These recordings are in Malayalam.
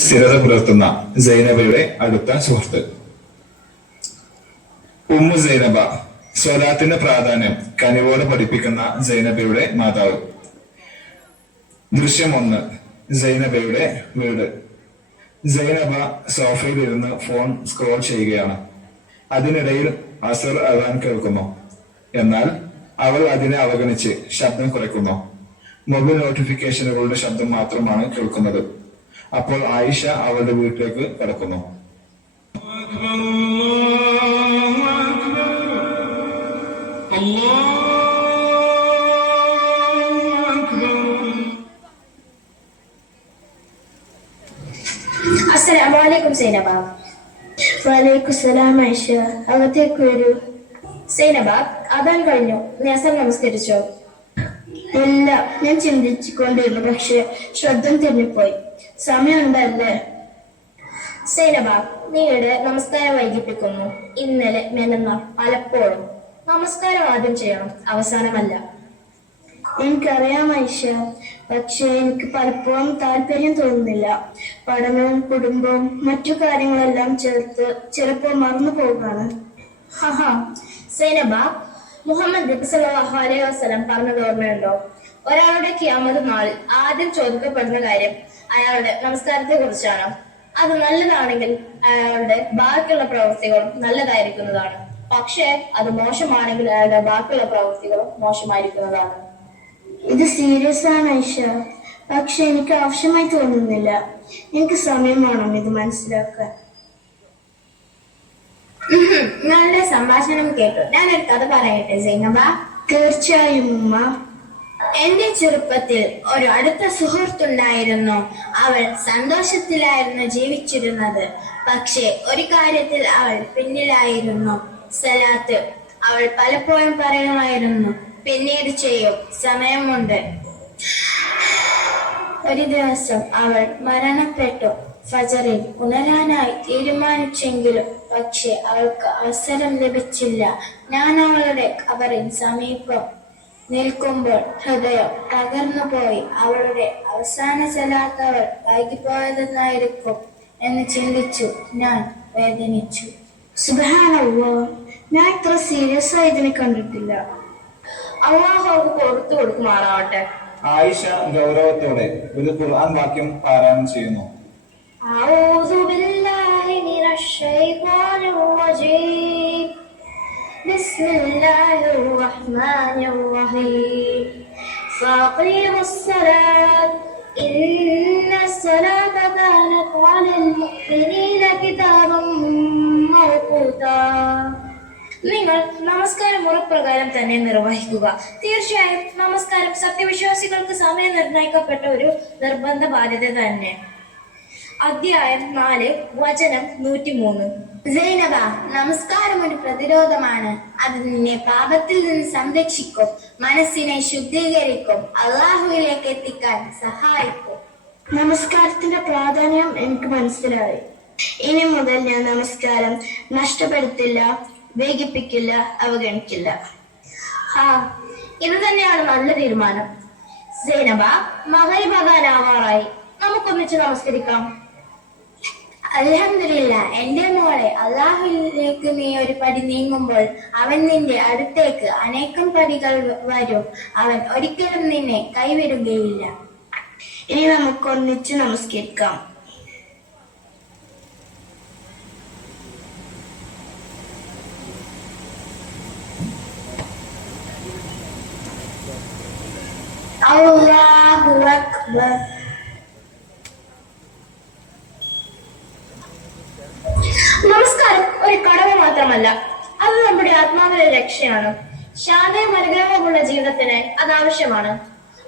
സ്ഥിരത പുലർത്തുന്ന സൈനബയുടെ അടുത്ത സുഹൃത്ത്. ഉമ്മു സൈനബ സ്വലാത്തിന്റെ പ്രാധാന്യം കനിവോടെ പഠിപ്പിക്കുന്ന സൈനബയുടെ മാതാവ്. ദൃശ്യം 1. സൈനബയുടെ വീട്. സൈനബ സോഫയിൽ ഇരുന്ന് ഫോൺ സ്ക്രോൾ ചെയ്യുകയാണ്. അതിനിടയിൽ അസർ അദാൻ കേൾക്കുന്നു. എന്നാൽ അവൾ അതിനെ അവഗണിച്ച് ശബ്ദം കുറയ്ക്കുന്നു. മൊബൈൽ നോട്ടിഫിക്കേഷനുകളുടെ ശബ്ദം മാത്രമാണ് കേൾക്കുന്നത്. അപ്പോൾ ആയിഷ അവളുടെ വീട്ടിലേക്ക് കടക്കുന്നു. അസ്സലാമലൈക്കും സൈനബ. വലൈക്കും സലാം ആയിഷ, അകത്തേക്ക് വരൂ. സൈനബ, അതാൻ കഴിഞ്ഞു. നീ അസർ നമസ്കരിച്ചോ? ഇല്ല, ഞാൻ ചിന്തിച്ചുകൊണ്ടിരുന്നു, പക്ഷെ ശ്രദ്ധ തിരിഞ്ഞുപോയി. സമയമുണ്ടല്ലേ? സൈനബ, നീയുടെ നമസ്കാരം വൈകിപ്പിക്കുന്നു. ഇന്നലെ മെനന്നാൾ പലപ്പോഴും നമസ്കാരം ആദ്യം ചെയ്യണം, അവസാനമല്ല. എനിക്കറിയാം ആയിഷ, പക്ഷെ എനിക്ക് പലപ്പോഴും താല്പര്യം തോന്നുന്നില്ല. പഠനവും കുടുംബവും മറ്റു കാര്യങ്ങളെല്ലാം ചേർത്ത് ചിലപ്പോൾ മറന്നു പോകാണ്. സൈനബ, മുഹമ്മദ് നബി സല്ലല്ലാഹു അലൈഹി വസല്ലം പറഞ്ഞത് ഓർമ്മയുണ്ടോ? ഒരാളുടെ ഖിയാമത്ത് നാളിൽ ആദ്യം ചോദിക്കപ്പെടുന്ന കാര്യം അയാളുടെ നമസ്കാരത്തെ കുറിച്ചാണ്. അത് നല്ലതാണെങ്കിൽ അയാളുടെ ബാക്കിയുള്ള പ്രവൃത്തികളും നല്ലതായിരിക്കുന്നതാണ്. പക്ഷേ അത് മോശമാണെങ്കിൽ അയാളുടെ ബാക്കിയുള്ള പ്രവൃത്തികളും മോശമായിരിക്കുന്നതാണ്. ഇത് സീരിയസ് ആണ് ആയിഷ, പക്ഷെ എനിക്ക് ആവശ്യമായി തോന്നുന്നില്ല. എനിക്ക് സമയം വേണം ഇത് മനസ്സിലാക്കാൻ. നിങ്ങളുടെ സംഭാഷണം കേട്ടു. ഞാനൊരു കഥ പറയട്ടെ സൈനബ? തീർച്ചയായും ഉമ്മ. എന്റെ ചെറുപ്പത്തിൽ ഒരു അടുത്ത സുഹൃത്തുണ്ടായിരുന്നു. അവൾ സന്തോഷത്തിലായിരുന്നു ജീവിച്ചിരുന്നത്. പക്ഷെ ഒരു കാര്യത്തിൽ അവൾ പിന്നിലായിരുന്നു: സലാത്ത്. അവൾ പലപ്പോഴും പറയുമായിരുന്നു, പിന്നീട് ചെയ്യും, സമയമുണ്ട്. ഒരു ദിവസം അവൾ മരണപ്പെട്ടു. ഫജറിൽ ഉണരാനായി തീരുമാനിച്ചെങ്കിലും പക്ഷെ അവൾക്ക് അവസരം ലഭിച്ചില്ല. ഞാൻ അവളുടെ ഖബറിന് സമീപം നിൽക്കുമ്പോൾ ഹൃദയം തകർന്നുപോയി. അവളുടെ അവസാന സലാത്ത് അവൾ വൈകിപ്പോയതെന്നായിരിക്കും എന്ന് ചിന്തിച്ചു. ഞാൻ വേദനിച്ചു. സുബ്ഹാനല്ലാഹ്, ഞാൻ ഇത്ര സീരിയസ് ആയി ഇതിനെ കണ്ടിട്ടില്ല. അല്ലാഹു അവൾക്ക് പുറത്തു കൊടുക്കുമാറാവട്ടെ. ആയിഷ ഗൗരവത്തോടെ ഒരു ഖുർആൻ വാക്യം പാരായണം ചെയ്യുന്നു. أعوذ بالله من الشيطان الرجيم. بسم الله الرحمن الرحيم. فأقيموا الصلاة إن الصلاة كانت على المؤمنين كتابا موقوتا. നിങ്ങൾ നമസ്കാരം മുറപ്രകാരം തന്നെ നിർവഹിക്കുക. തീർച്ചയായും നമസ്കാരം സത്യവിശ്വാസികൾക്ക് സമയം നിർണയിക്കപ്പെട്ട ഒരു നിർബന്ധ ബാധ്യത തന്നെ. അധ്യായം 4, വചനം 103. സൈനബ, നമസ്കാരം ഒരു പ്രതിരോധമാണ്. അത് നിന്നെ പാപത്തിൽ നിന്ന് സംരക്ഷിക്കും, മനസ്സിനെ ശുദ്ധീകരിക്കും, അള്ളാഹുവിലേക്ക് എത്തിക്കാൻ സഹായിക്കും. നമസ്കാരത്തിന്റെ പ്രാധാന്യം എനിക്ക് മനസ്സിലായി. ഇനി മുതൽ ഞാൻ നമസ്കാരം നഷ്ടപ്പെടുത്തില്ല, വൈകിപ്പിക്കില്ല, അവഗണിക്കില്ല. ഇത് തന്നെയാണ് നല്ല തീരുമാനം. സൈനബ, മഗ്‌രിബ് ആവാറായി. നമുക്കൊന്നിച്ച് നമസ്കരിക്കാം. അൽഹംദുലില്ലാ, എന്റെ മോളെ, അള്ളാഹുവിലേക്ക് നീ ഒരു പടി നീങ്ങുമ്പോൾ അവൻ നിന്റെ അടുത്തേക്ക് അനേകം പടികൾ വരും. അവൻ ഒരിക്കലും നിന്നെ കൈവിടുകയില്ല. ഇനി നമുക്കൊന്നിച്ച് നമസ്കരിക്കാം. അല്ലാഹു അക്ബർ. നമസ്കാരം ഒരു കടമ മാത്രമല്ല, അത് നമ്മുടെ ആത്മാവിലെ രക്ഷയാണ്. ശാന്തയും അനുഗ്രഹമുള്ള ജീവിതത്തിന് അത് ആവശ്യമാണ്.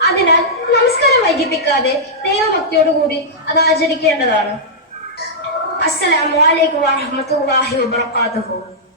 അതിനാൽ നമസ്കാരം വൈകിപ്പിക്കാതെ ദൈവഭക്തിയോടുകൂടി അത് ആചരിക്കേണ്ടതാണ്. അസ്സലാമു അലൈക്കും വറഹ്മത്തുള്ളാഹി വബറകാതുഹു.